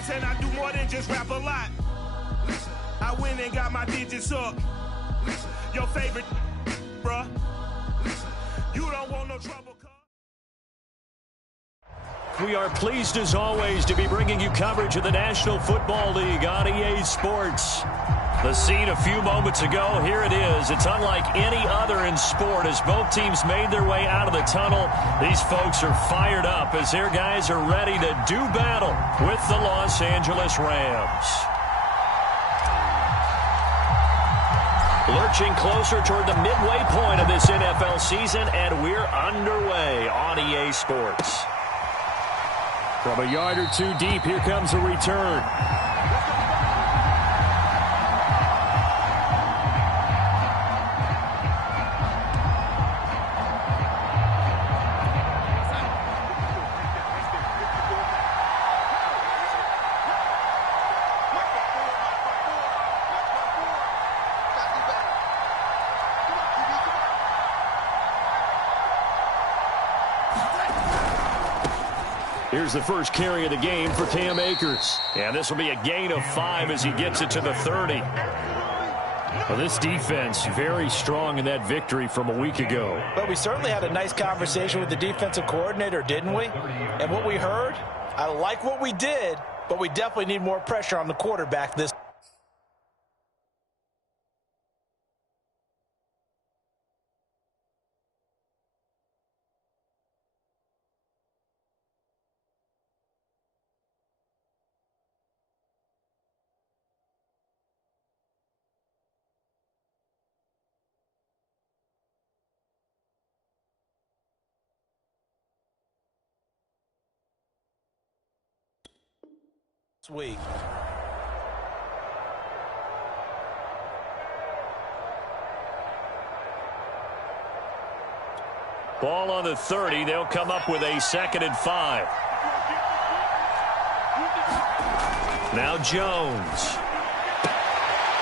Prince and I do more than just rap a lot. I went and got my digits up. Your favorite, bruh. You don't want no trouble. We are pleased as always to be bringing you coverage of the National Football League on EA Sports. The scene a few moments ago, here it is. It's unlike any other in sport as both teams made their way out of the tunnel. These folks are fired up as their guys are ready to do battle with the Los Angeles Rams. Lurching closer toward the midway point of this NFL season, and we're underway on EA Sports. From a yard or two deep, here comes a return. Here's the first carry of the game for Cam Akers. And this will be a gain of 5 as he gets it to the 30. Well, this defense very strong in that victory from a week ago. But we certainly had a nice conversation with the defensive coordinator, didn't we? And what we heard, I like what we did, but we definitely need more pressure on the quarterback this. Week. Ball on the 30. They'll come up with a 2nd and 5. Now Jones.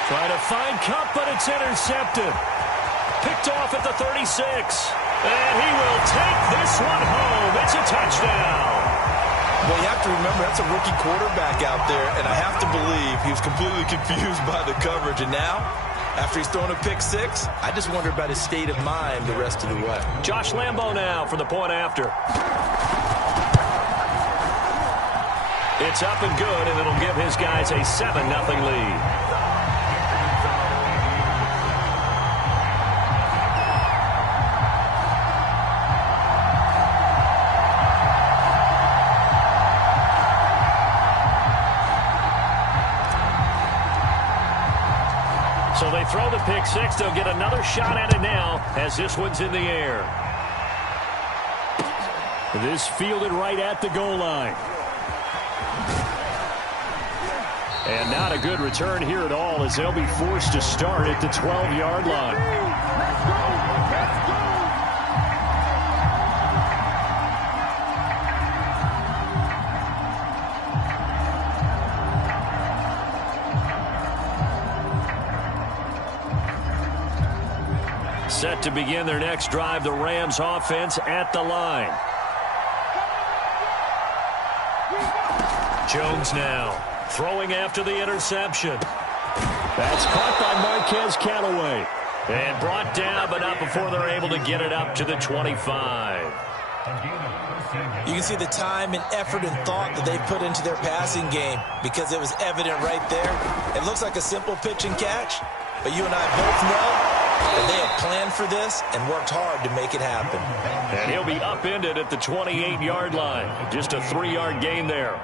Trying to find Cup, but it's intercepted. Picked off at the 36. And he will take this one home. It's a touchdown. Well, you have to remember, that's a rookie quarterback out there, and I have to believe he was completely confused by the coverage. And now, after he's thrown a pick 6, I just wonder about his state of mind the rest of the way. Josh Lambo now for the point after. It's up and good, and it'll give his guys a 7-0 lead. So they throw the pick 6. They'll get another shot at it now as this one's in the air. This fielded right at the goal line. And not a good return here at all as they'll be forced to start at the 12-yard line. Set to begin their next drive, the Rams offense at the line. Jones now throwing after the interception. That's caught by Marquez Callaway. And brought down, but not before they're able to get it up to the 25. You can see the time and effort and thought that they put into their passing game because it was evident right there. It looks like a simple pitch and catch, but you and I both know that they have planned for this and worked hard to make it happen. And he'll be upended at the 28-yard line. Just a 3-yard gain there.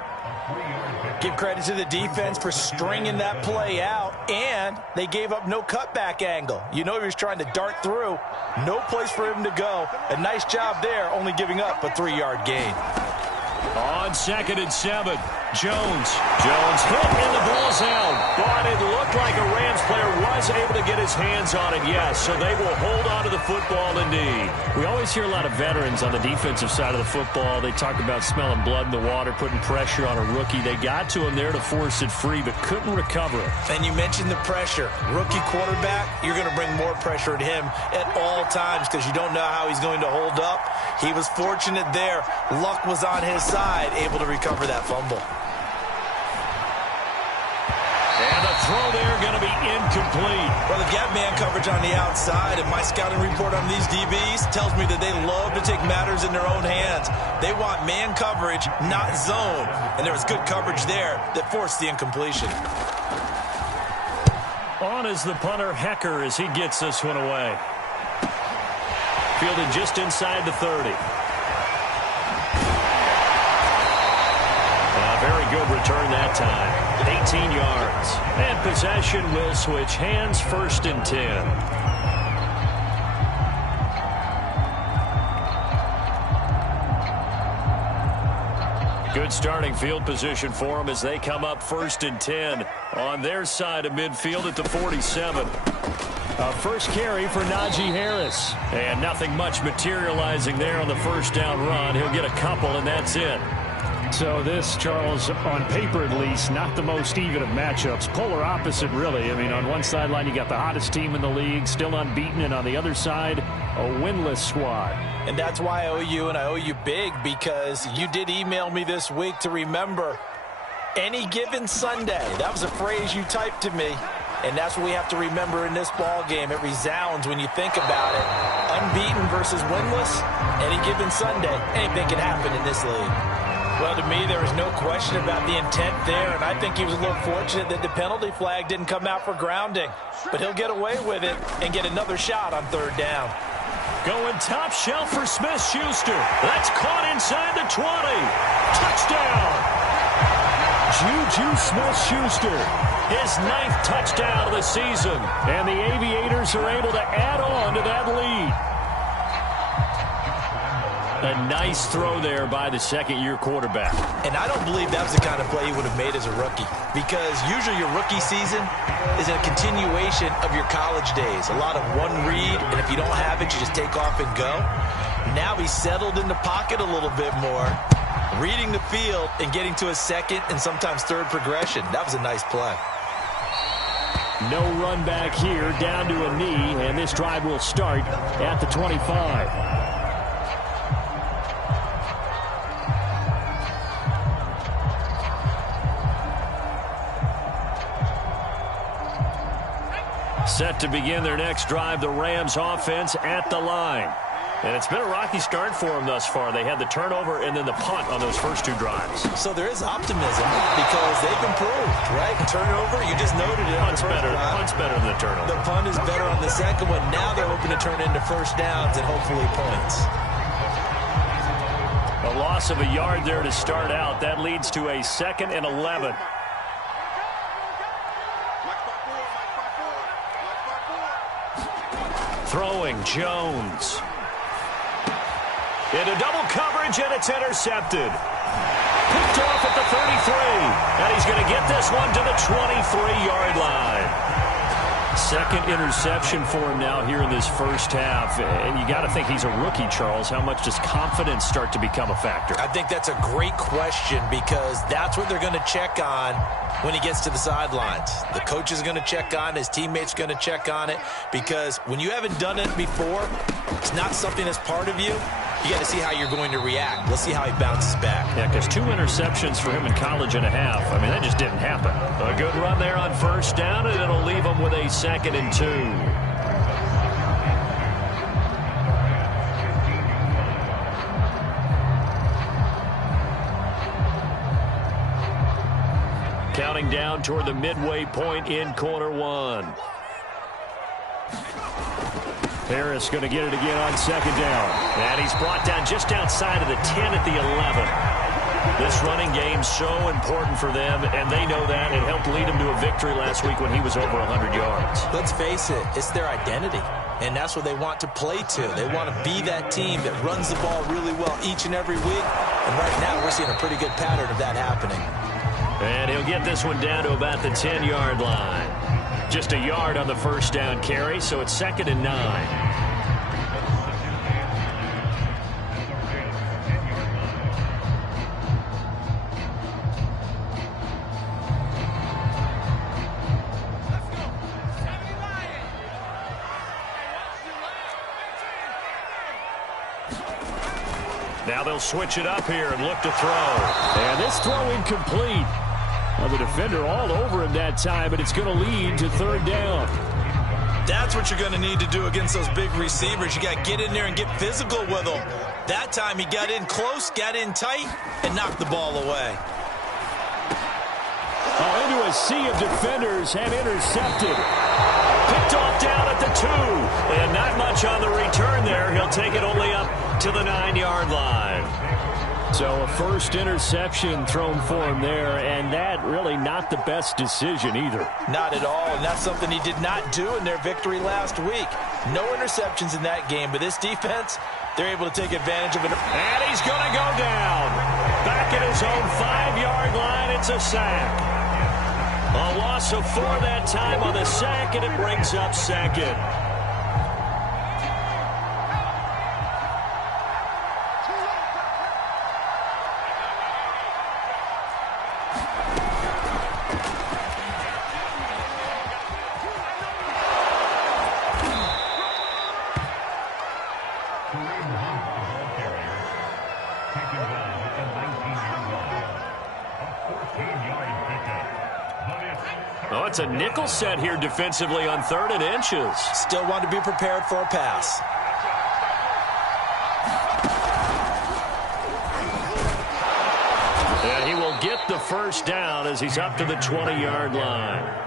Give credit to the defense for stringing that play out, and they gave up no cutback angle. You know he was trying to dart through. No place for him to go. A nice job there, only giving up a 3-yard gain. On 2nd and 7, Jones hit and the ball's out. But it looked like a Rams player was able to get his hands on it, yes. So they will hold on to the football indeed. We always hear a lot of veterans on the defensive side of the football. They talk about smelling blood in the water, putting pressure on a rookie. They got to him there to force it free, but couldn't recover it. And you mentioned the pressure. Rookie quarterback, you're going to bring more pressure at him at all times because you don't know how he's going to hold up. He was fortunate there. Luck was on his side, able to recover that fumble. throw there going to be incomplete. Well, they've got man coverage on the outside, and my scouting report on these DBs tells me that they love to take matters in their own hands. They want man coverage, not zone. And there was good coverage there that forced the incompletion. On is the punter, Hecker, as he gets this one away. Fielded just inside the 30. Very good return that time. 18 yards. And possession will switch hands, 1st and 10. Good starting field position for them as they come up 1st and 10 on their side of midfield at the 47. First carry for Najee Harris. And nothing much materializing there on the first down run. He'll get a couple, and that's it. So this, Charles, on paper at least, not the most even of matchups. Polar opposite, really. I mean, on one sideline, you got the hottest team in the league, still unbeaten, and on the other side, a winless squad. And that's why I owe you, and I owe you big, because you did email me this week to remember any given Sunday. That was a phrase you typed to me, and that's what we have to remember in this ball game. It resounds when you think about it. Unbeaten versus winless, any given Sunday. Anything can happen in this league. Well, to me, there was no question about the intent there, and I think he was a little fortunate that the penalty flag didn't come out for grounding. But he'll get away with it and get another shot on 3rd down. Going top shelf for Smith-Schuster. That's caught inside the 20. Touchdown! Juju Smith-Schuster. His 9th touchdown of the season. And the Aviators are able to add on to that lead. A nice throw there by the second-year quarterback. And I don't believe that was the kind of play he would have made as a rookie, because usually your rookie season is a continuation of your college days. A lot of one read, and if you don't have it, you just take off and go. Now he's settled in the pocket a little bit more, reading the field and getting to a second and sometimes third progression. That was a nice play. No run back here, down to a knee, and this drive will start at the 25. Set to begin their next drive, the Rams offense at the line. And it's been a rocky start for them thus far. They had the turnover and then the punt on those first 2 drives. So there is optimism because they've improved, right? Turnover, you just noted it. Punt's better than the turnover. The punt is better on the second one. Now they're hoping to turn into first downs and hopefully points. A loss of a yard there to start out. That leads to a 2nd and 11. Throwing, Jones. Into double coverage, and it's intercepted. Picked off at the 33. And he's going to get this one to the 23-yard line. 2nd interception for him now here in this first half. And you got to think he's a rookie, Charles. How much does confidence start to become a factor? I think that's a great question, because that's what they're going to check on when he gets to the sidelines. The coach is going to check on it. His teammates are going to check on it, because when you haven't done it before, it's not something that's part of you. You got to see how you're going to react. Let's see how he bounces back. Yeah, because 2 interceptions for him in college and a half. I mean, that just didn't happen. A good run there on first down, and it'll leave him with a 2nd and 2. Counting down toward the midway point in quarter 1. Harris going to get it again on 2nd down. And he's brought down just outside of the 10 at the 11. This running game so important for them, and they know that. It helped lead them to a victory last week when he was over 100 yards. Let's face it, it's their identity, and that's what they want to play to. They want to be that team that runs the ball really well each and every week, and right now we're seeing a pretty good pattern of that happening. And he'll get this one down to about the 10-yard line. Just a yard on the first down carry, so it's 2nd and 9. Now they'll switch it up here and look to throw. And this throw incomplete. Well, the defender all over him that time, but it's going to lead to third down. That's what you're going to need to do against those big receivers. You got to get in there and get physical with them. That time he got in close, got in tight, and knocked the ball away. Oh, into a sea of defenders and intercepted. Picked off down at the 2. And not much on the return there. He'll take it only up to the 9-yard line. So a first interception thrown for him there, and that really not the best decision either. Not at all, and that's something he did not do in their victory last week. No interceptions in that game, but this defense, they're able to take advantage of it. And he's going to go down. Back at his own 5-yard line, it's a sack. A loss of 4 that time on the sack, and it brings up second. Oh, it's a nickel set here defensively on 3rd and inches. Still want to be prepared for a pass. And he will get the first down as he's up to the 20-yard line.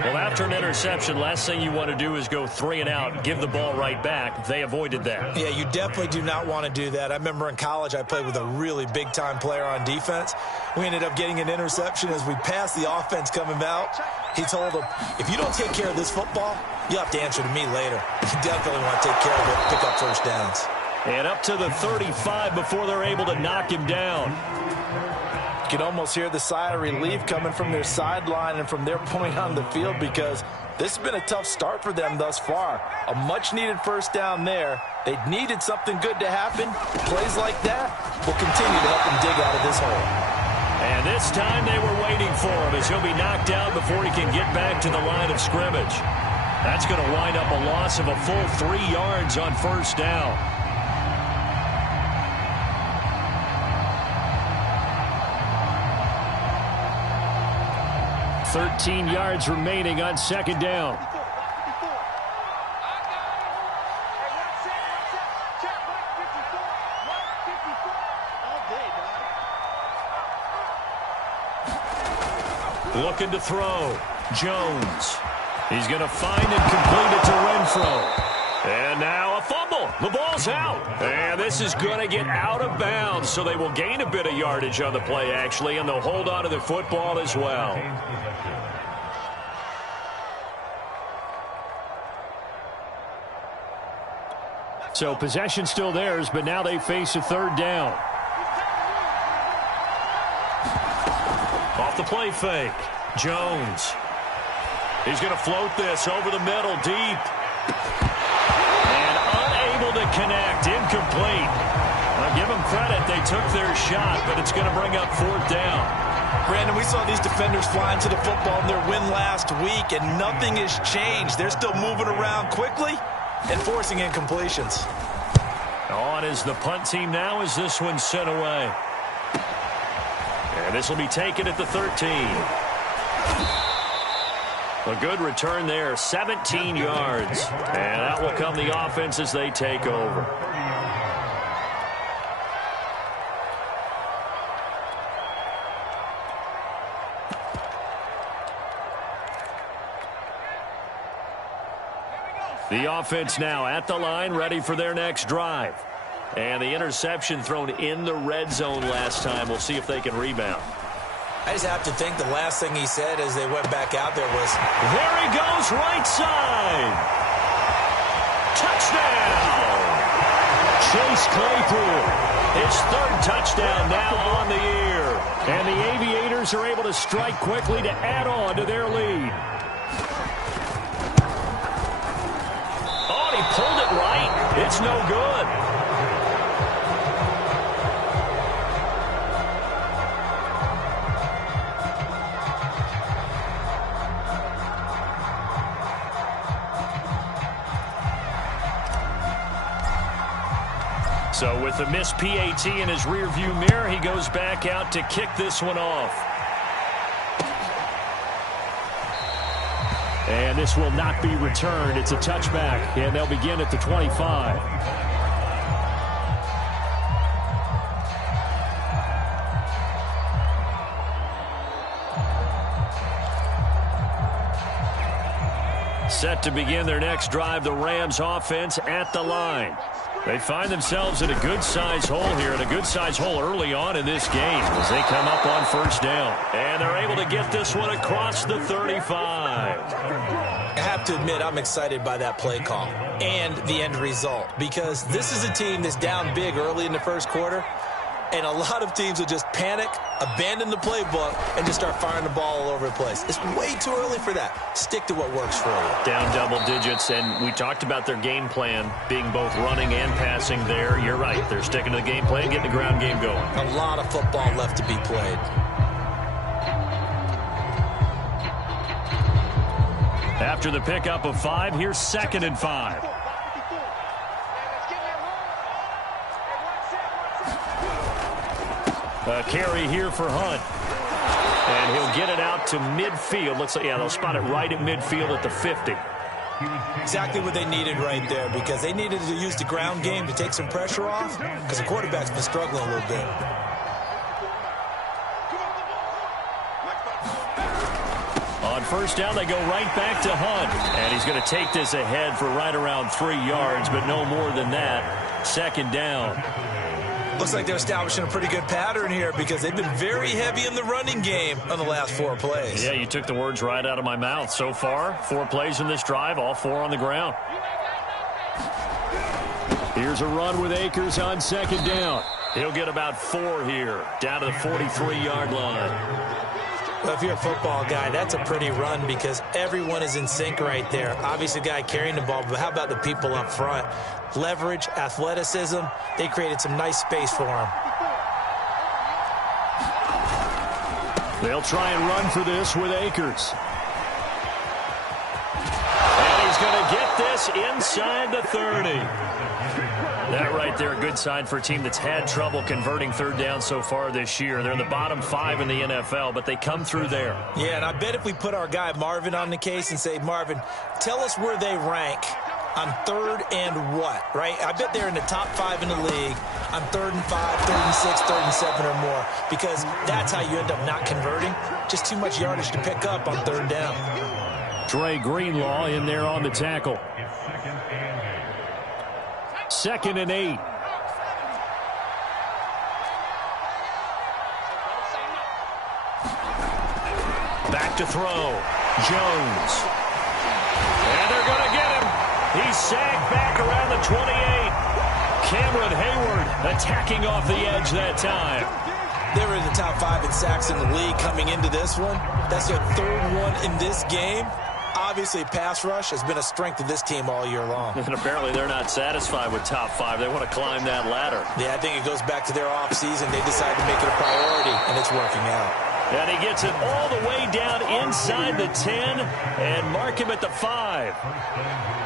Well, after an interception, last thing you want to do is go 3 and out, give the ball right back. They avoided that. Yeah, you definitely do not want to do that. I remember in college I played with a really big-time player on defense. We ended up getting an interception as we passed the offense coming out. He told him, if you don't take care of this football, you'll have to answer to me later. You definitely want to take care of it, pick up first downs. And up to the 35 before they're able to knock him down. You can almost hear the sigh of relief coming from their sideline and from their point on the field because this has been a tough start for them thus far. A much-needed first down there. They needed something good to happen. Plays like that will continue to help them dig out of this hole. And this time they were waiting for him as he'll be knocked down before he can get back to the line of scrimmage. That's going to wind up a loss of a full 3 yards on first down. 13 yards remaining on second down. Looking to throw. Jones. He's going to find and complete it to Renfro. And now a fumble. The ball's out. And this is going to get out of bounds, so they will gain a bit of yardage on the play, actually, and they'll hold on to the football as well. So possession still theirs, but now they face a third down. Off the play fake. Jones. He's going to float this over the middle, deep. And unable to connect. Incomplete. I'll give them credit. They took their shot, but it's going to bring up fourth down. Brandon, we saw these defenders flying to the football in their win last week, and nothing has changed. They're still moving around quickly and forcing incompletions. On is the punt team now as this one's sent away. And this will be taken at the 13. A good return there, 17 yards. And out will come the offense as they take over. The offense now at the line, ready for their next drive. And the interception thrown in the red zone last time. We'll see if they can rebound. I just have to think the last thing he said as they went back out there was, there he goes, right side. Touchdown. Chase Claypool. His third touchdown now on the year. And the Aviators are able to strike quickly to add on to their lead. Oh, he pulled it right. It's no good. So with the missed PAT in his rearview mirror, he goes back out to kick this one off. And this will not be returned. It's a touchback, and they'll begin at the 25. Set to begin their next drive, the Rams offense at the line. They find themselves in a good-sized hole here, and a good-sized hole early on in this game as they come up on first down. And they're able to get this one across the 35. I have to admit, I'm excited by that play call and the end result, because this is a team that's down big early in the first quarter, and a lot of teams will just panic, abandon the playbook, and just start firing the ball all over the place. It's way too early for that. Stick to what works for you. Down double digits, and we talked about their game plan being both running and passing there. You're right. They're sticking to the game plan, getting the ground game going. A lot of football left to be played. After the pickup of 5, here's 2nd and 5. A carry here for Hunt. And he'll get it out to midfield. Looks like, yeah, they'll spot it right at midfield at the 50. Exactly what they needed right there, because they needed to use the ground game to take some pressure off, because the quarterback's been struggling a little bit. On first down, they go right back to Hunt. And he's going to take this ahead for right around 3 yards, but no more than that. 2nd down. Looks like they're establishing a pretty good pattern here, because they've been very heavy in the running game on the last 4 plays. Yeah, you took the words right out of my mouth. So far, 4 plays in this drive, all 4 on the ground. Here's a run with Akers on 2nd down. He'll get about 4 here, down to the 43-yard line. Well, if you're a football guy, that's a pretty run, because everyone is in sync right there. Obviously, the guy carrying the ball, but how about the people up front? Leverage, athleticism, they created some nice space for him. They'll try and run for this with Akers. And he's going to get this inside the 30. That right there, a good sign for a team that's had trouble converting 3rd down so far this year. They're in the bottom 5 in the NFL, but they come through there. Yeah, and I bet if we put our guy Marvin on the case and say, Marvin, tell us where they rank on 3rd and what, right? I bet they're in the top 5 in the league on 3rd and 5, 3rd and 6, 3rd and 7 or more, because that's how you end up not converting. Just too much yardage to pick up on 3rd down. Dre Greenlaw in there on the tackle. 2nd and 8. Back to throw. Jones. And they're going to get him. He's sagged back around the 28. Cameron Hayward attacking off the edge that time. They were in the top 5 in sacks in the league coming into this one. That's their 3rd one in this game. Obviously, pass rush has been a strength of this team all year long. And apparently they're not satisfied with top 5. They want to climb that ladder. Yeah, I think it goes back to their offseason. They decided to make it a priority, and it's working out. And he gets it all the way down inside the 10 and mark him at the 5.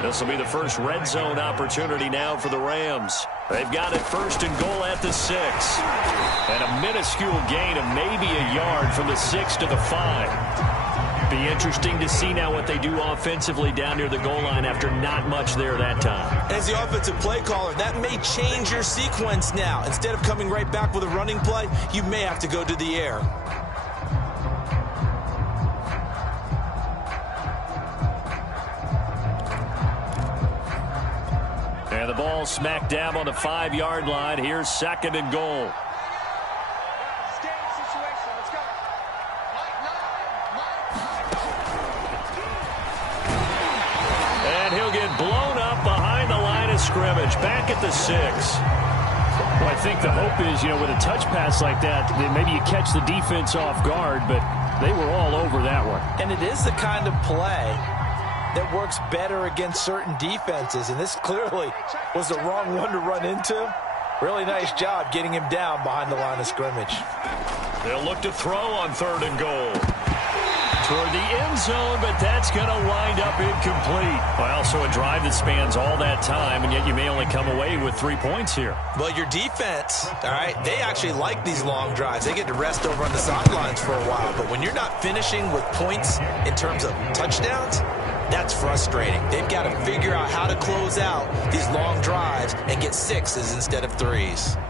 This will be the first red zone opportunity now for the Rams. They've got it 1st and goal at the 6. And a minuscule gain of maybe a yard from the 6 to the 5. Be interesting to see now what they do offensively down near the goal line after not much there that time. As the offensive play caller, that may change your sequence now. Instead of coming right back with a running play, you may have to go to the air. And the ball smack dab on the 5-yard line. Here's 2nd and goal. And he'll get blown up behind the line of scrimmage. Back at the 6. Well, I think the hope is, with a touch pass like that, maybe you catch the defense off guard, but they were all over that one. And it is the kind of play that works better against certain defenses, and this clearly was the wrong one to run into. Really nice job getting him down behind the line of scrimmage. They'll look to throw on 3rd and goal. toward the end zone, but that's going to wind up incomplete. Well, so a drive that spans all that time, and yet you may only come away with 3 points here. Well, your defense, all right, they actually like these long drives. They get to rest over on the sidelines for a while. But when you're not finishing with points in terms of touchdowns, that's frustrating. They've got to figure out how to close out these long drives and get 6s instead of 3s.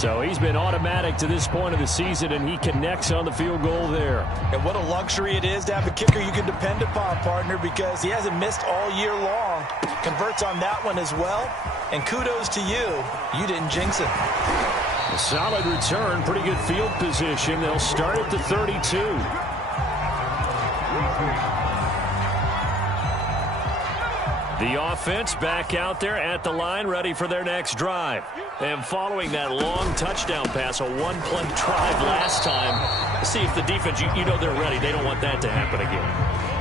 So he's been automatic to this point of the season, and he connects on the field goal there. And what a luxury it is to have a kicker you can depend upon, partner, because he hasn't missed all year long. Converts on that one as well. And kudos to you. You didn't jinx it. A solid return, pretty good field position. They'll start at the 32. The offense back out there at the line, ready for their next drive. And following that long touchdown pass, a one-play drive last time, see if the defense, you know they're ready. They don't want that to happen again.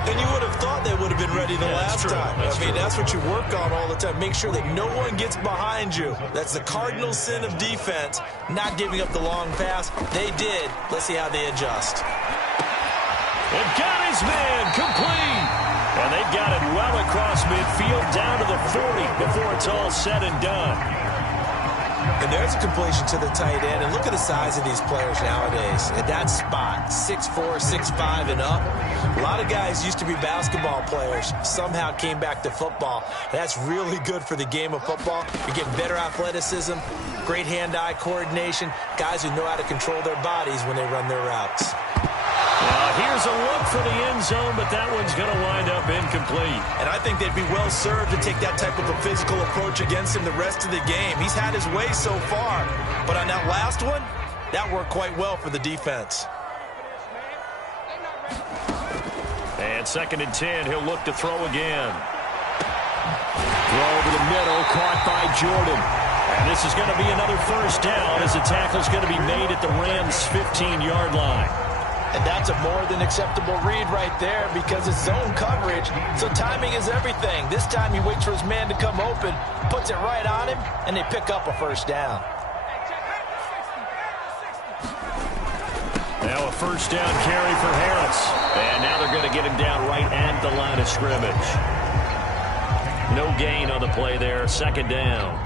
And you would have thought they would have been ready the last time. That's what you work on all the time. Make sure that no one gets behind you. That's the cardinal sin of defense, not giving up the long pass. They did. Let's see how they adjust. And got his man complete. And they've got it well across midfield down to the 40 before it's all said and done. And there's a completion to the tight end. And look at the size of these players nowadays. At that spot, 6'4", 6'5", and up. A lot of guys used to be basketball players. Somehow came back to football. That's really good for the game of football. You're getting better athleticism, great hand-eye coordination, guys who know how to control their bodies when they run their routes. Here's a look for the end zone, but that one's going to wind up incomplete. And I think they'd be well served to take that type of a physical approach against him the rest of the game. He's had his way so far, but on that last one, that worked quite well for the defense. And 2nd and 10, he'll look to throw again. Throw over the middle, caught by Jordan. And this is going to be another first down as the tackle's going to be made at the Rams' 15-yard line. And that's a more than acceptable read right there because it's zone coverage, so timing is everything. This time he waits for his man to come open, puts it right on him, and they pick up a first down. Now a first down carry for Harris. And now they're going to get him down right at the line of scrimmage. No gain on the play there, 2nd down.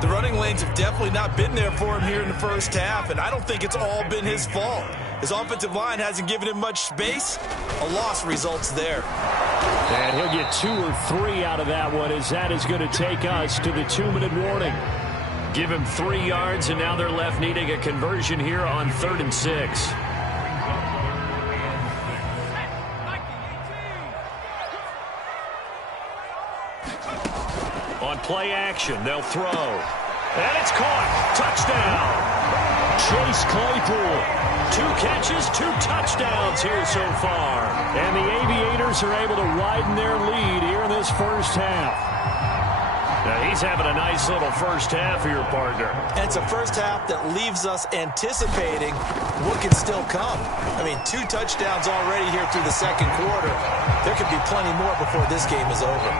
The running lanes have definitely not been there for him here in the first half, and I don't think it's all been his fault. His offensive line hasn't given him much space. A loss results there. And he'll get 2 or 3 out of that one, as that is going to take us to the 2-minute warning. Give him 3 yards, and now they're left needing a conversion here on 3rd and 6. On play action, they'll throw. And it's caught. Touchdown. Chase Claypool. 2 catches, 2 touchdowns here so far. And the Aviators are able to widen their lead here in this first half. Now he's having a nice little first half here, partner. And it's a first half that leaves us anticipating what can still come. I mean, 2 touchdowns already here through the 2nd quarter. There could be plenty more before this game is over.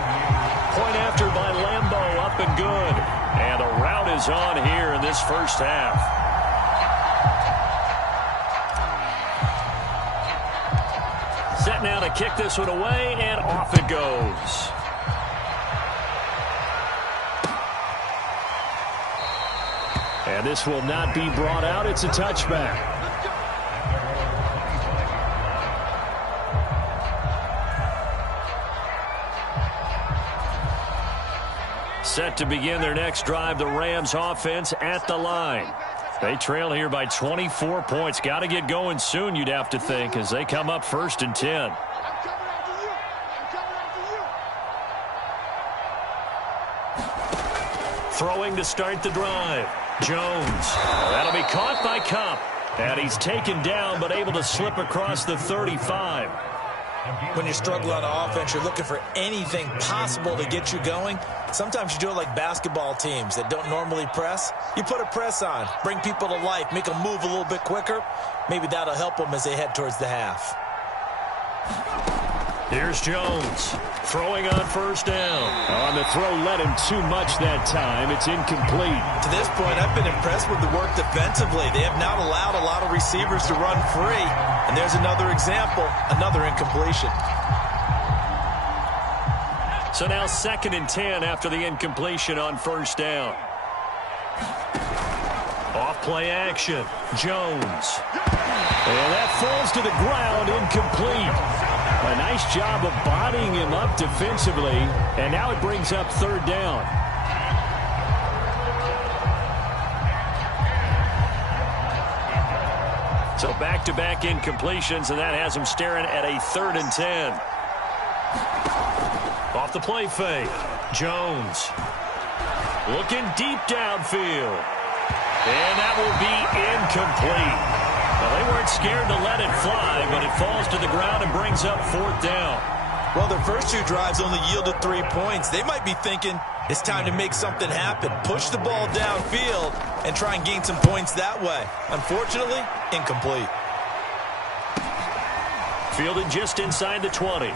Point after by Lambo, up and good. And a rout is on here in this first half. Set now to kick this one away, and off it goes. And this will not be brought out. It's a touchback. Set to begin their next drive, the Rams offense at the line. They trail here by 24 points. Got to get going soon, you'd have to think, as they come up 1st and 10. Throwing to start the drive. Jones. That'll be caught by Kupp. And he's taken down, but able to slip across the 35. When you struggle on offense, you're looking for anything possible to get you going. Sometimes you do it like basketball teams that don't normally press. You put a press on, bring people to life, make them move a little bit quicker. Maybe that'll help them as they head towards the half. Here's Jones throwing on first down. On the throw, led him too much that time. It's incomplete. To this point, I've been impressed with the work defensively. They have not allowed a lot of receivers to run free. And there's another example, another incompletion. So now 2nd and 10 after the incompletion on first down. Off play action. Jones. And that falls to the ground, incomplete. A nice job of bodying him up defensively. And now it brings up 3rd down. So back-to-back incompletions, and that has him staring at a 3rd and 10. Off the play fake. Jones. Looking deep downfield. And that will be incomplete. Well, they weren't scared to let it fly, but it falls to the ground and brings up 4th down. Well, their first 2 drives only yielded 3 points. They might be thinking it's time to make something happen. Push the ball downfield and try and gain some points that way. Unfortunately, incomplete. Fielded just inside the 20.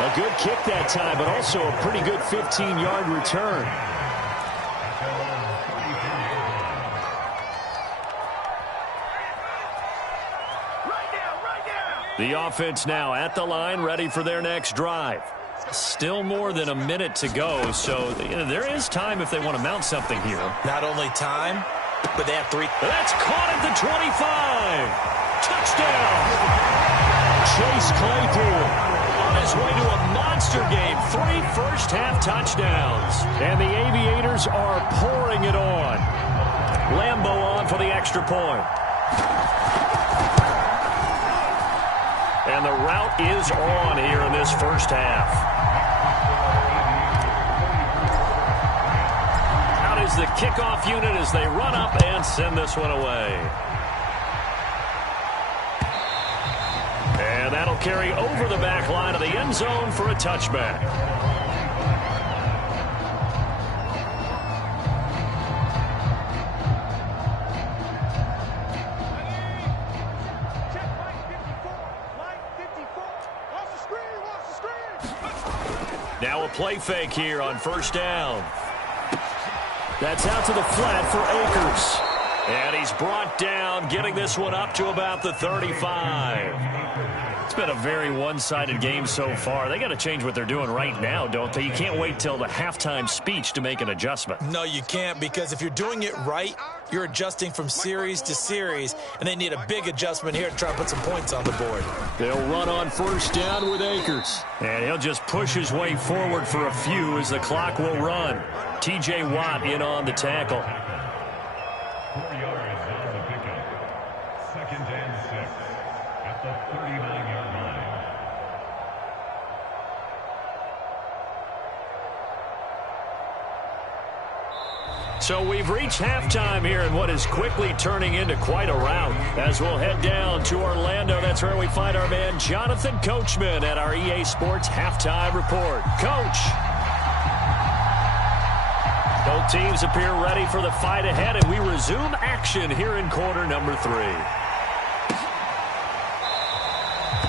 A good kick that time, but also a pretty good 15-yard return. The offense now at the line, ready for their next drive. Still more than a minute to go, so there is time if they want to mount something here. Not only time, but they have 3. That's caught at the 25. Touchdown. Chase Claypool On his way to a monster game. 3 first-half touchdowns. And the Aviators are pouring it on. Lambo on for the extra point. And the route is on here in this first half. Out is the kickoff unit as they run up and send this one away. And that'll carry over the back line of the end zone for a touchback. Now a play fake here on first down. That's out to the flat for Akers. And he's brought down, getting this one up to about the 35. It's been a very one-sided game so far. They got to change what they're doing right now, don't they? You can't wait till the halftime speech to make an adjustment. No, you can't, because if you're doing it right, you're adjusting from series to series, and they need a big adjustment here to try to put some points on the board. They'll run on first down with Akers. And he'll just push his way forward for a few as the clock will run. T.J. Watt in on the tackle. 4 yards on the pickup. 2nd and 6 at the 39-yard line. So we've reached halftime here in what is quickly turning into quite a rout. As we'll head down to Orlando, that's where we find our man Jonathan Coachman at our EA Sports Halftime Report. Coach. Both teams appear ready for the fight ahead, and we resume action here in quarter number 3.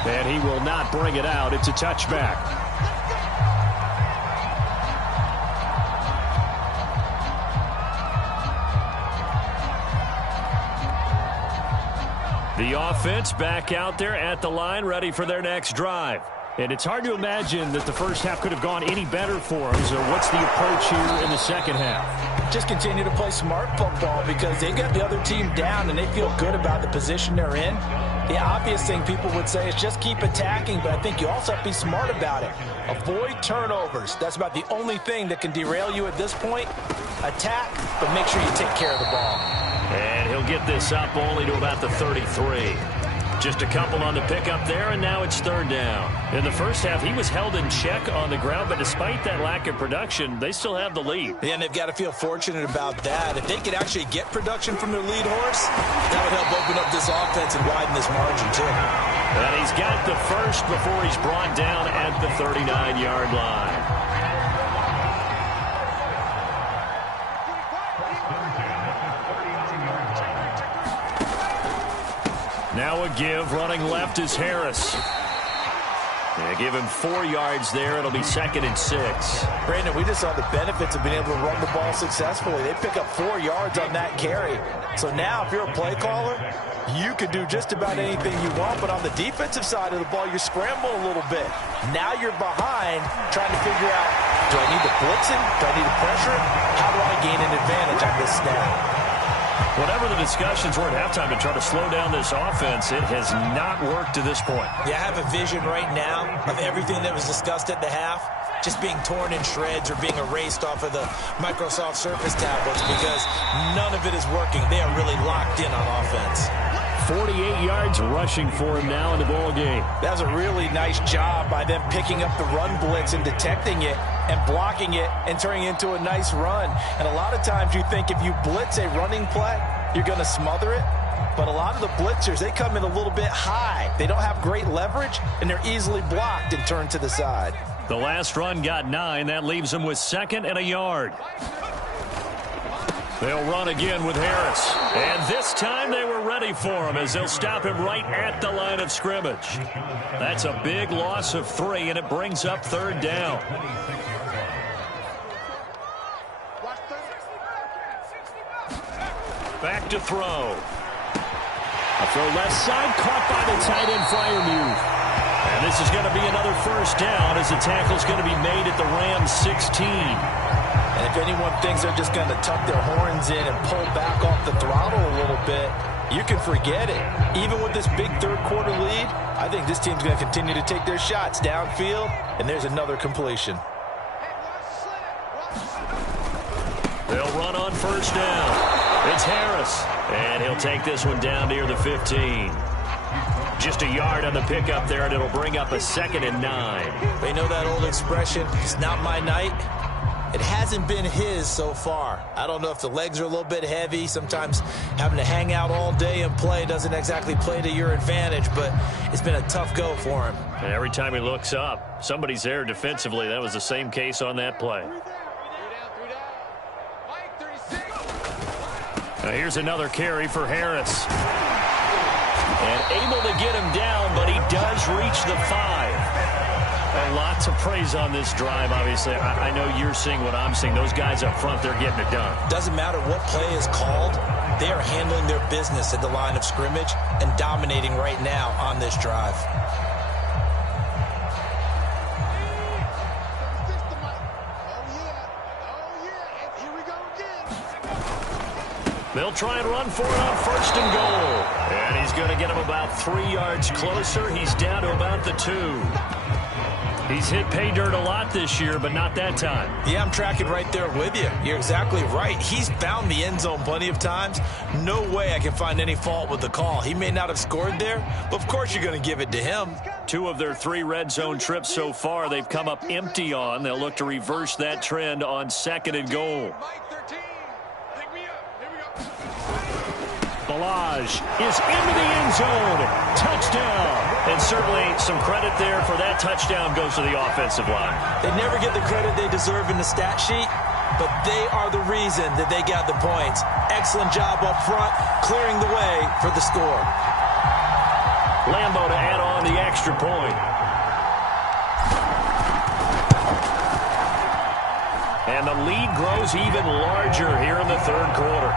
And he will not bring it out. It's a touchback. The offense back out there at the line, ready for their next drive. And it's hard to imagine that the first half could have gone any better for them. So what's the approach here in the second half? Just continue to play smart football because they got the other team down and they feel good about the position they're in. The obvious thing people would say is just keep attacking, but I think you also have to be smart about it. Avoid turnovers. That's about the only thing that can derail you at this point. Attack, but make sure you take care of the ball. And he'll get this up only to about the 33. Just a couple on the pickup there, and now it's 3rd down. In the first half, he was held in check on the ground, but despite that lack of production, they still have the lead. Yeah, and they've got to feel fortunate about that. If they could actually get production from their lead horse, that would help open up this offense and widen this margin, too. And he's got the first before he's brought down at the 39-yard line. Now a give, running left is Harris. They give him 4 yards there. It'll be 2nd and 6. Brandon, we just saw the benefits of being able to run the ball successfully. They pick up 4 yards on that carry. So now if you're a play caller, you can do just about anything you want, but on the defensive side of the ball, you're scrambling a little bit. Now you're behind trying to figure out, do I need to blitz him? Do I need to pressure him? How do I gain an advantage on this snap? Whatever the discussions were at halftime to try to slow down this offense, it has not worked to this point. Yeah, I have a vision right now of everything that was discussed at the half just being torn in shreds or being erased off of the Microsoft Surface tablets because none of it is working. They are really locked in on offense. 48 yards rushing for him now in the ball game. That was a really nice job by them picking up the run blitz and detecting it and blocking it and turning it into a nice run. And a lot of times you think if you blitz a running play, you're going to smother it. But a lot of the blitzers, they come in a little bit high. They don't have great leverage, and they're easily blocked and turned to the side. The last run got 9. That leaves them with 2nd and a yard. They'll run again with Harris. And this time they were ready for him as they'll stop him right at the line of scrimmage. That's a big loss of 3, and it brings up 3rd down. Back to throw. A throw left side, caught by the tight end Freiermuth. And this is going to be another 1st down as the tackle's going to be made at the Rams 16. And if anyone thinks they're just going to tuck their horns in and pull back off the throttle a little bit, you can forget it. Even with this big 3rd quarter lead, I think this team's going to continue to take their shots downfield, and there's another completion. They'll run on 1st down. It's Harris, and he'll take this one down near the 15. Just a yard on the pickup there, and it'll bring up a 2nd and 9. They know that old expression, it's not my night. It hasn't been his so far. I don't know if the legs are a little bit heavy. Sometimes having to hang out all day and play doesn't exactly play to your advantage, but it's been a tough go for him. And every time he looks up, somebody's there defensively. That was the same case on that play. Now here's another carry for Harris. And able to get him down, but he does reach the 5. And lots of praise on this drive, obviously. I know you're seeing what I'm seeing. Those guys up front, they're getting it done. Doesn't matter what play is called. They are handling their business at the line of scrimmage and dominating right now on this drive. They'll try and run for it on 1st and goal. And he's going to get him about 3 yards closer. He's down to about the 2. He's hit pay dirt a lot this year, but not that time. Yeah, I'm tracking right there with you. You're exactly right. He's found the end zone plenty of times. No way I can find any fault with the call. He may not have scored there, but of course you're going to give it to him. 2 of their 3 red zone trips so far, they've come up empty on. They'll look to reverse that trend on 2nd and goal. Balaj is into the end zone. Touchdown. And certainly some credit there for that touchdown goes to the offensive line. They never get the credit they deserve in the stat sheet, but they are the reason that they got the points. Excellent job up front, clearing the way for the score. Lambo to add on the extra point. And the lead grows even larger here in the 3rd quarter.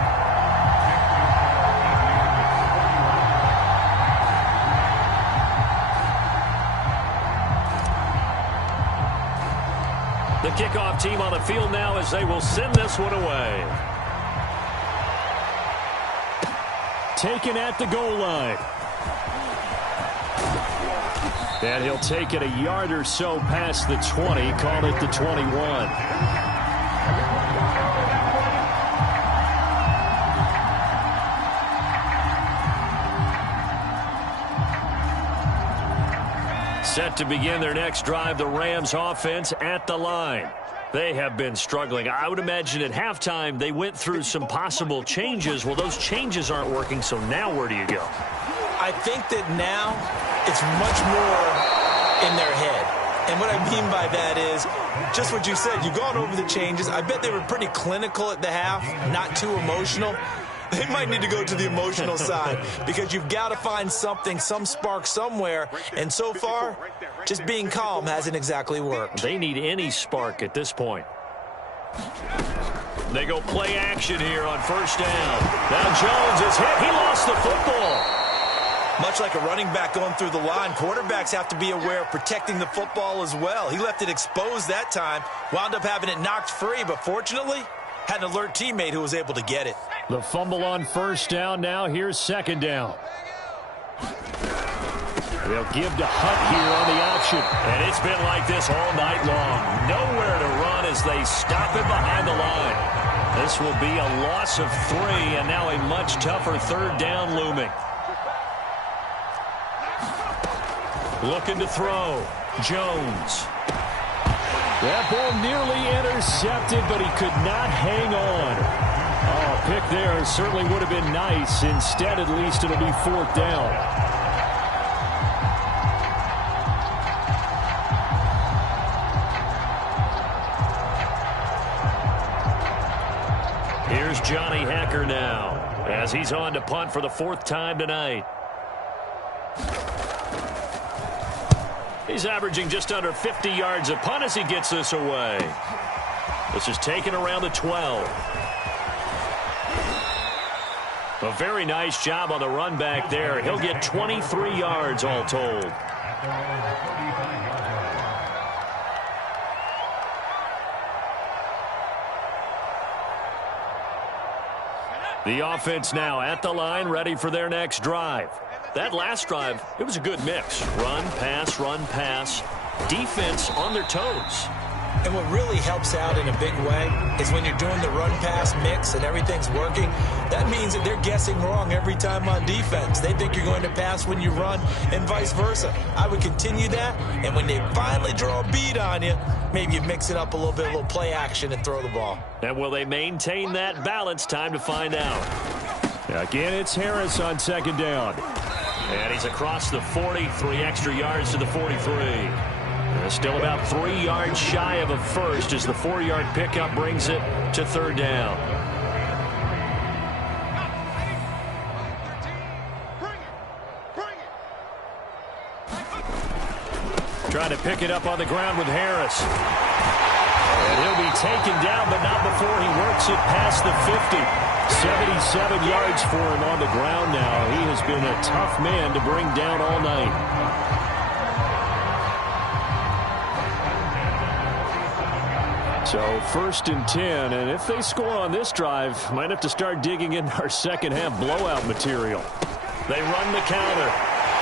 The kickoff team on the field now as they will send this one away. Taken at the goal line. And he'll take it a yard or so past the 20, call it the 21. Set to begin their next drive, the Rams offense at the line. They have been struggling. I would imagine at halftime they went through some possible changes. Well, those changes aren't working, so now where do you go? I think that now it's much more in their head. And what I mean by that is just what you said. You've gone over the changes. I bet they were pretty clinical at the half, not too emotional. They might need to go to the emotional side because you've got to find something, some spark somewhere. And so far, just being calm hasn't exactly worked. They need any spark at this point. They go play action here on first down. Now Jones is hit. He lost the football. Much like a running back going through the line, quarterbacks have to be aware of protecting the football as well. He left it exposed that time, wound up having it knocked free, but fortunately, had an alert teammate who was able to get it. The fumble on first down. Now here's second down. They'll give to Hunt here on the option. And it's been like this all night long. Nowhere to run as they stop him behind the line. This will be a loss of 3, and now a much tougher third down looming. Looking to throw. Jones. That ball nearly intercepted, but he could not hang on. Oh, pick there certainly would have been nice. Instead, at least it'll be fourth down. Here's Johnny Hacker now as he's on to punt for the 4th time tonight. He's averaging just under 50 yards a punt as he gets this away. This is taken around the 12. A very nice job on the run back there. He'll get 23 yards all told. The offense now at the line, ready for their next drive. That last drive, it was a good mix. Run, pass, defense on their toes. And what really helps out in a big way is when you're doing the run-pass mix and everything's working, that means that they're guessing wrong every time on defense. They think you're going to pass when you run and vice versa. I would continue that, and when they finally draw a bead on you, maybe you mix it up a little play action and throw the ball. And will they maintain that balance? Time to find out. Again, it's Harris on second down. And he's across the 40, 3 extra yards to the 43. Still about 3 yards shy of a first as the 4-yard pickup brings it to third down. Trying to pick it up on the ground with Harris. And he'll be taken down, but not before he works it past the 50. 77 yards for him on the ground now. He has been a tough man to bring down all night. So 1st and 10, and if they score on this drive, might have to start digging in our second half blowout material. They run the counter.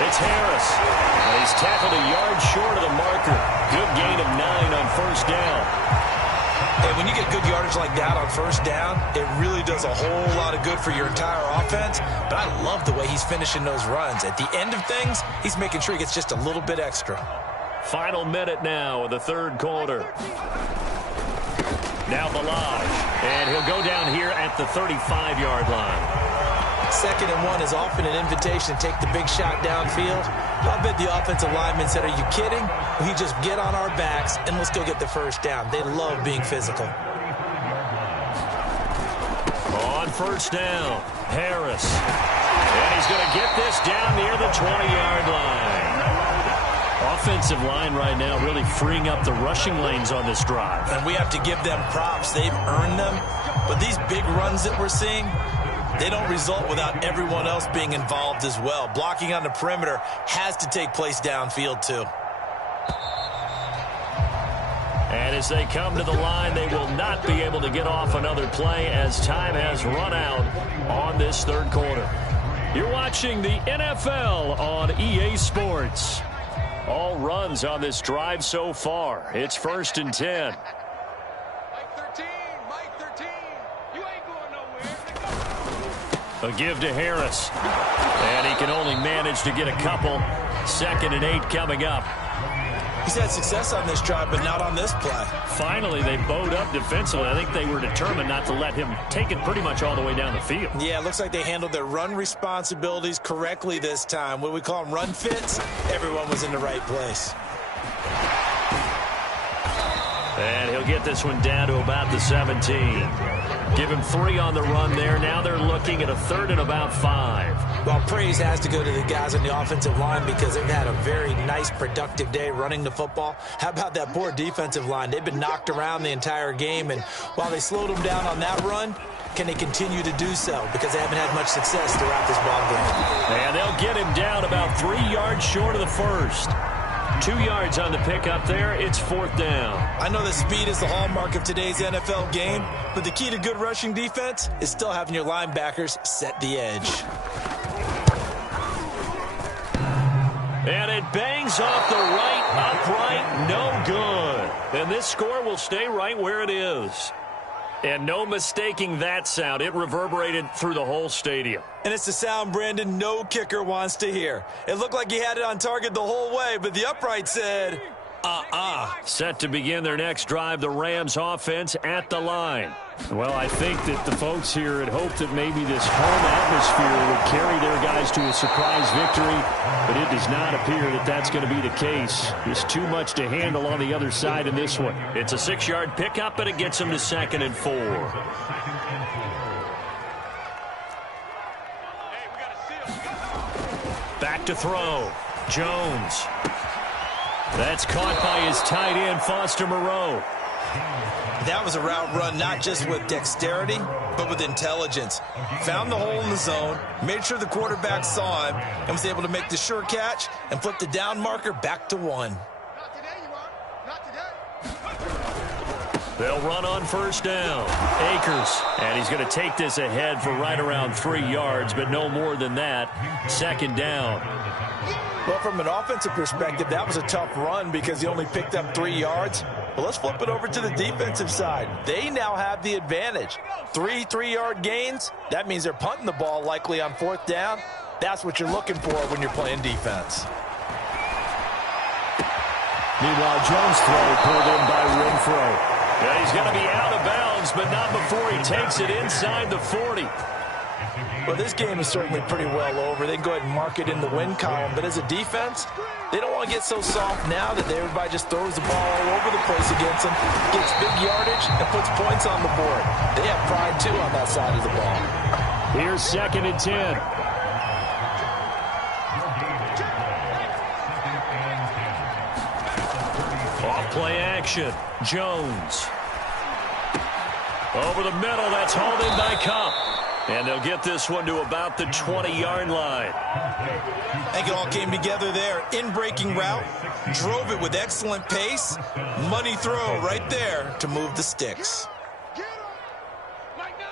It's Harris. And he's tackled a yard short of the marker. Good gain of 9 on first down. And when you get good yardage like that on first down, it really does a whole lot of good for your entire offense. But I love the way he's finishing those runs. At the end of things, he's making sure he gets just a little bit extra. Final minute now of the third quarter. Now Balaj, and he'll go down here at the 35-yard line. 2nd and 1 is often an invitation to take the big shot downfield. I bet the offensive lineman said, are you kidding? We just get on our backs and let's go get the first down. They love being physical. On first down, Harris. And he's going to get this down near the 20-yard line. Offensive line right now really freeing up the rushing lanes on this drive. And we have to give them props. They've earned them. But these big runs that we're seeing, they don't result without everyone else being involved as well. Blocking on the perimeter has to take place downfield too. And as they come to the line, they will not be able to get off another play as time has run out on this third quarter. You're watching the NFL on EA Sports. All runs on this drive so far. It's 1st and 10. Mike 13, you ain't going nowhere. A give to Harris. And he can only manage to get a couple. 2nd and 8 coming up. He's had success on this drive, but not on this play. Finally, they bowed up defensively. I think they were determined not to let him take it pretty much all the way down the field. Yeah, it looks like they handled their run responsibilities correctly this time. What we call them run fits, everyone was in the right place. And he'll get this one down to about the 17. Give him 3 on the run there. Now they're looking at a 3rd and about 5. Well, praise has to go to the guys on the offensive line because they've had a very nice, productive day running the football. How about that poor defensive line? They've been knocked around the entire game, and while they slowed them down on that run, can they continue to do so? Because they haven't had much success throughout this ball game. And they'll get him down about 3 yards short of the first. 2 yards on the pickup there. It's 4th down. I know that speed is the hallmark of today's NFL game, but the key to good rushing defense is still having your linebackers set the edge. And it bangs off the right upright. No good. And this score will stay right where it is. And no mistaking that sound. It reverberated through the whole stadium. And it's the sound, Brandon, no kicker wants to hear. It looked like he had it on target the whole way, but the upright said, Set to begin their next drive, the Rams offense at the line. Well, I think that the folks here had hoped that maybe this home atmosphere would carry their guys to a surprise victory, but it does not appear that that's going to be the case. There's too much to handle on the other side in this one. It's a 6-yard pickup, but it gets them to 2nd and 4. Back to throw. Jones. That's caught by his tight end, Foster Moreau. That was a route run not just with dexterity, but with intelligence. Found the hole in the zone, made sure the quarterback saw him, and was able to make the sure catch and flip the down marker back to 1. Not today, you are. Not today. They'll run on 1st down. Akers. And he's going to take this ahead for right around 3 yards, but no more than that. 2nd down. Well, from an offensive perspective, that was a tough run because he only picked up 3 yards. But let's flip it over to the defensive side. They now have the advantage. 3 3-yard gains. That means they're punting the ball likely on 4th down. That's what you're looking for when you're playing defense. Meanwhile, Jones' throw pulled in by Renfro. Yeah, he's going to be out of bounds, but not before he takes it inside the 40. Well, this game is certainly pretty well over. They can go ahead and mark it in the win column. But as a defense, they don't want to get so soft now that everybody just throws the ball all over the place against them, gets big yardage, and puts points on the board. They have pride, too, on that side of the ball. Here's 2nd and 10. Off play action. Jones. Over the middle. That's hauled in by Cup. And they'll get this one to about the 20-yard line. I think it all came together there. In-breaking route, drove it with excellent pace. Money throw right there to move the sticks. Get him. Mike 9.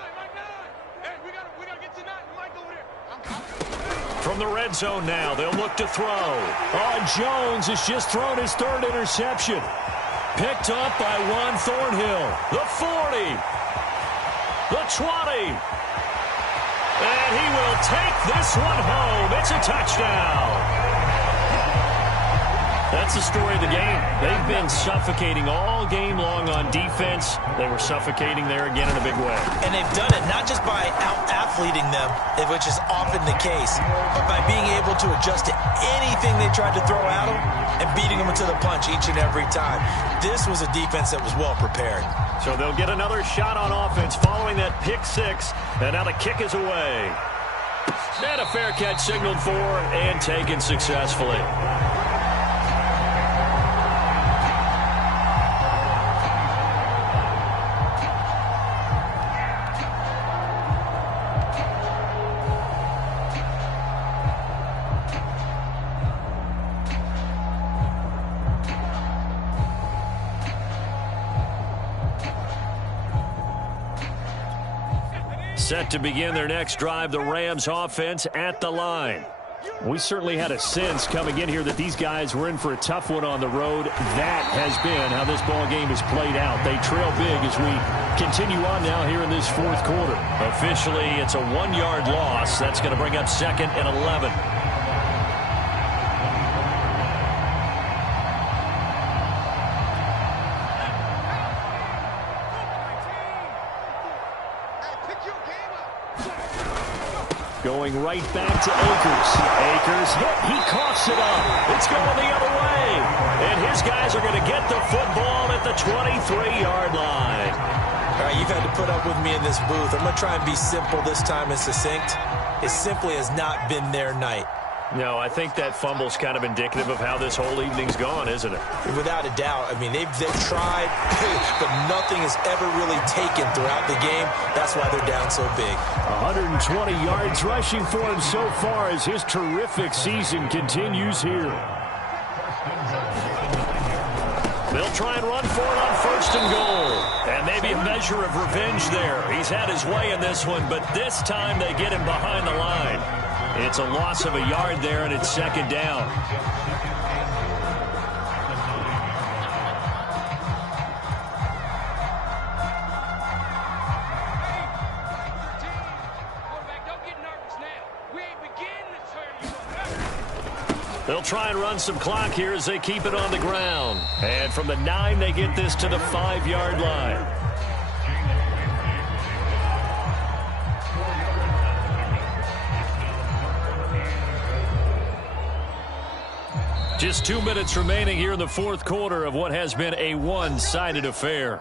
Hey, we gotta get to 9. Mike over there. From the red zone now, they'll look to throw. Oh, Jones has just thrown his 3rd interception. Picked up by Juan Thornhill. The 40. The 20. And he will take this one home. It's a touchdown. That's the story of the game. They've been suffocating all game long on defense. They were suffocating there again in a big way. And they've done it not just by out-athleting them, which is often the case, but by being able to adjust to anything they tried to throw at them and beating them to the punch each and every time. This was a defense that was well prepared. So they'll get another shot on offense following that pick 6. And now the kick is away. And a fair catch signaled for and taken successfully. Set to begin their next drive, the Rams offense at the line. We certainly had a sense coming in here that these guys were in for a tough one on the road. That has been how this ball game has played out. They trail big as we continue on now here in this 4th quarter. Officially, it's a 1-yard loss. That's going to bring up 2nd and 11. Going right back to Akers. Akers hit. He coughs it up. It's going the other way. And his guys are going to get the football at the 23-yard line. All right, you've had to put up with me in this booth. I'm going to try and be simple this time and succinct. It simply has not been their night. No, I think that fumble's kind of indicative of how this whole evening's gone, isn't it? Without a doubt. I mean, they've tried, but nothing has ever really taken throughout the game. That's why they're down so big. 120 yards rushing for him so far as his terrific season continues here. They'll try and run for it on 1st and goal. And maybe a measure of revenge there. He's had his way in this one, but this time they get him behind the line. It's a loss of a yard there, and it's 2nd down. They'll try and run some clock here as they keep it on the ground. And from the 9, they get this to the 5-yard line. Just 2 minutes remaining here in the 4th quarter of what has been a one-sided affair.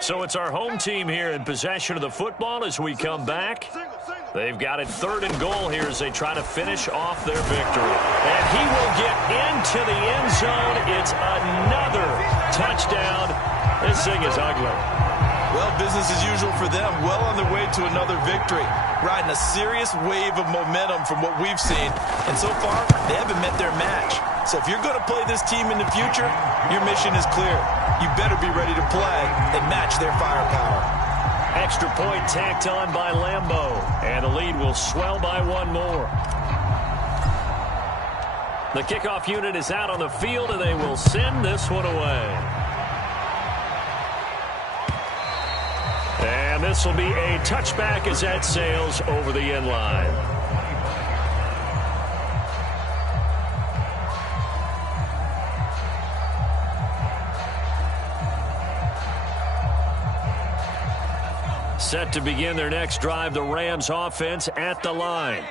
So it's our home team here in possession of the football as we come back. They've got it 3rd and goal here as they try to finish off their victory. And he will get into the end zone. It's another touchdown. This thing is ugly. Well, business as usual for them. Well on their way to another victory. Riding a serious wave of momentum from what we've seen. And so far, they haven't met their match. So if you're going to play this team in the future, your mission is clear. You better be ready to play and match their firepower. Extra point tacked on by Lambeau. And the lead will swell by 1 more. The kickoff unit is out on the field, and they will send this one away. And this will be a touchback as that sails over the end line. Set to begin their next drive, the Rams offense at the line.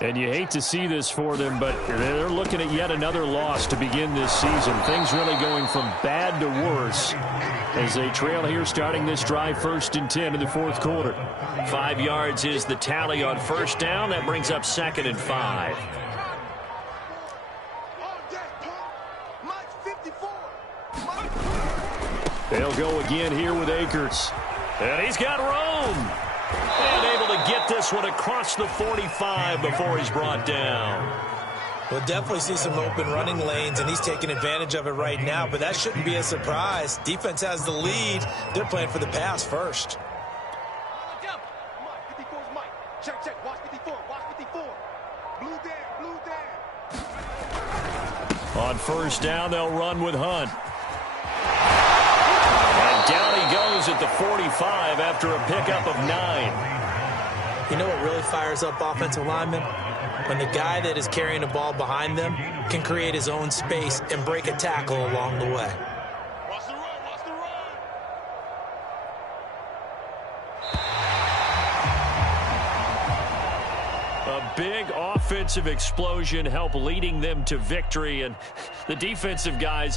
And you hate to see this for them, but they're looking at yet another loss to begin this season. Things really going from bad to worse as they trail here starting this drive 1st and 10 in the 4th quarter. 5 yards is the tally on 1st down. That brings up 2nd and 5. They'll go again here with Akers. And he's got room. And able to get this one across the 45 before he's brought down. We'll definitely see some open running lanes, and he's taking advantage of it right now, but that shouldn't be a surprise. Defense has the lead. They're playing for the pass first. Check. Watch 54. Blue down. On 1st down, they'll run with Hunt. And down he goes at the 45 after a pickup of 9. You know what really fires up offensive linemen? When the guy that is carrying the ball behind them can create his own space and break a tackle along the way. Watch the run. A big offensive explosion helped leading them to victory, and the defensive guys